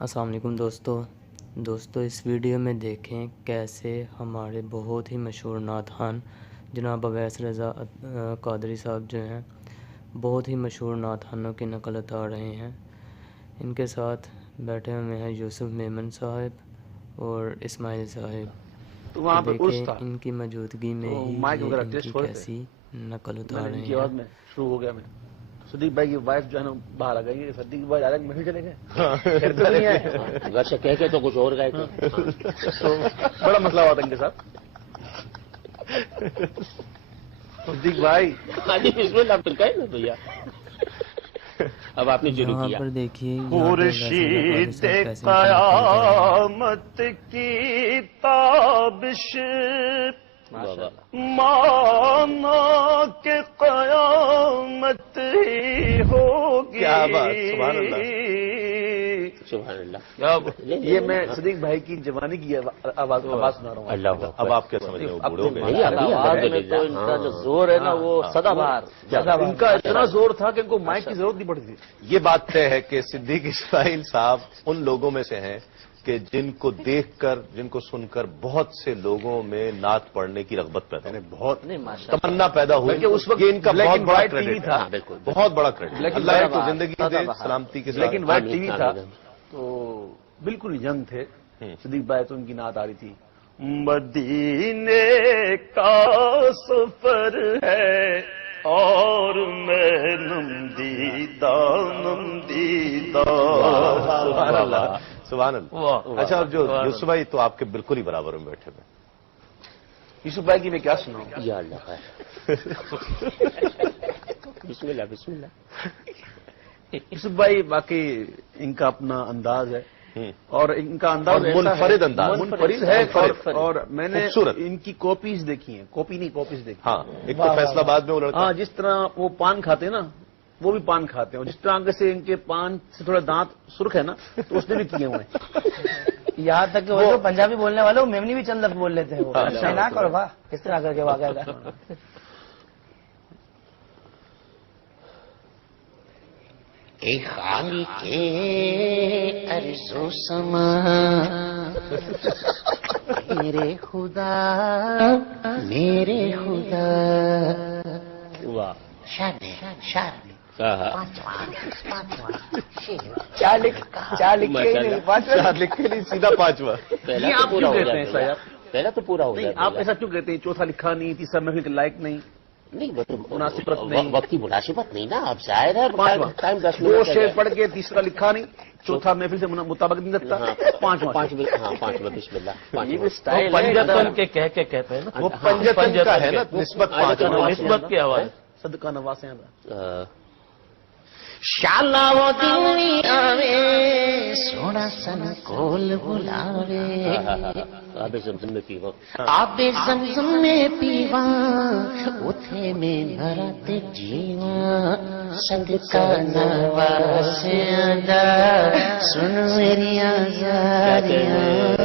السلام علیکم دوستو اس ویڈیو میں دیکھیں کیسے ہمارے بہت ہی مشہور نعت خوان جناب اویس رضا قادری صاحب جو ہیں بہت ہی مشہور نعت خوانوں کی نقل اتار رہے ہیں۔ ان کے ساتھ بیٹھے ہوئے ہیں یوسف میمن صاحب اور اسماعیل صاحب۔ دیکھیں ان کی موجودگی میں ہی یہ ان کی کیسی نقل اتار رہے ہیں۔ شروع ہو گیا میں صدیق بھائی کی وائف جو ہے نا باہر آ گئی، صدیق بھائی آ محفل چلے گئے گھر سے کہہ کے تو کچھ اور گئے تو بڑا مسئلہ ہوا تھا ان کے ساتھ۔ صدیق بھائی بھیا اب آپ نے شروع کیا۔ یہاں پر دیکھیے خورشید قیامت کی تابش مانا کہ قیامت ہی ہوگی۔ کیا بات، سبحان اللہ سبحان اللہ۔ یہ میں صدیق بھائی کی جوانی کی آواز سنا رہا ہوں۔ اللہ اب آپ کیا سمجھ رہے ہو؟ بوڑھے ہو گئے آواز میں تو ان کا جو زور ہے نا وہ سدا بہار، ان کا اتنا زور تھا کہ ان کو مائک کی ضرورت نہیں پڑتی تھی۔ یہ بات طے ہے کہ صدیق اسماعیل صاحب ان لوگوں میں سے ہیں کہ جن کو دیکھ کر، جن کو سن کر بہت سے لوگوں میں نعت پڑھنے کی رغبت پیدا ہوئی، بہت تمنا پیدا ہوئی کہ اس وقت ان کا بہت بڑا کریڈٹ تھا، بہت بڑا کریڈٹ۔ اللہ کو زندگی دے سلامتی کے ساتھ۔ لیکن وائٹ ٹی وی تھا تو بالکل ینگ تھے صدیق بھائی، تو ان کی نعت آ رہی تھی۔ مدینے کا سفر ہے اور میں نمدیدہ سبحان اللہ سبحان اللہ۔ اچھا جو یوسف بھائی تو آپ کے بالکل ہی برابر میں بیٹھے ہوئے۔ یوسف بھائی کی میں کیا سناؤں؟ یا اللہ بسم اللہ بسم اللہ۔ یوسف بھائی باقی ان کا اپنا انداز ہے اور ان کا انداز منفرد انداز منفرد ہے، اور میں نے ان کی کاپیز دیکھی ہیں، کاپی نہیں کاپیز دیکھی۔ ہاں ایک تو فیصلہ آباد میں وہ لڑکا، ہاں جس طرح وہ پان کھاتے ہیں نا وہ بھی پان کھاتے ہیں، اور جس طرح سے ان کے پان سے تھوڑا دانت سرخ ہے نا تو اس نے بھی کیے ہوئے ہیں۔ یہاں تک کہ وہ پنجابی بولنے والے میمنی بھی چند لفظ بول لیتے ہیں، وہ شہناک اور واہ اس طرح کر کے واقعہ تھا۔ اے خالق ارض و سما میرے خدا شاد چار لکھ کے سیدھا پانچواں۔ یہ آپ کیوں کہتے ہیں ایسا یار؟ پہلا تو پورا ہو نہیں آپ ایسا کیوں کہتے ہیں؟ چوتھا لکھا نہیں، تیسرا محفل کے لائق نہیں، مناسبت نہیں، وقت کی مناسبت نہیں نا، اب ظاہر ہے ٹائم 10 دو شعر پڑھ کے تیسرا لکھا نہیں، چوتھا محفل سے مطابق نہیں رکھتا، پانچواں بسم اللہ۔ یہ بھی اسٹائل پنجتن کے کہہ کے کہتے ہیں نا، وہ پنجتن کا ہے نا، نسبت نسبت کی آواز۔ صدقہ نواز ہیں۔ شالا وہ دل آوے سونا سن کول بلاوے، آب زمزم میں پیوا، آب زمزم میں پیوا اتھے میں نرات جیوا، صدقہ نواز آندا سن میری آزاریاں۔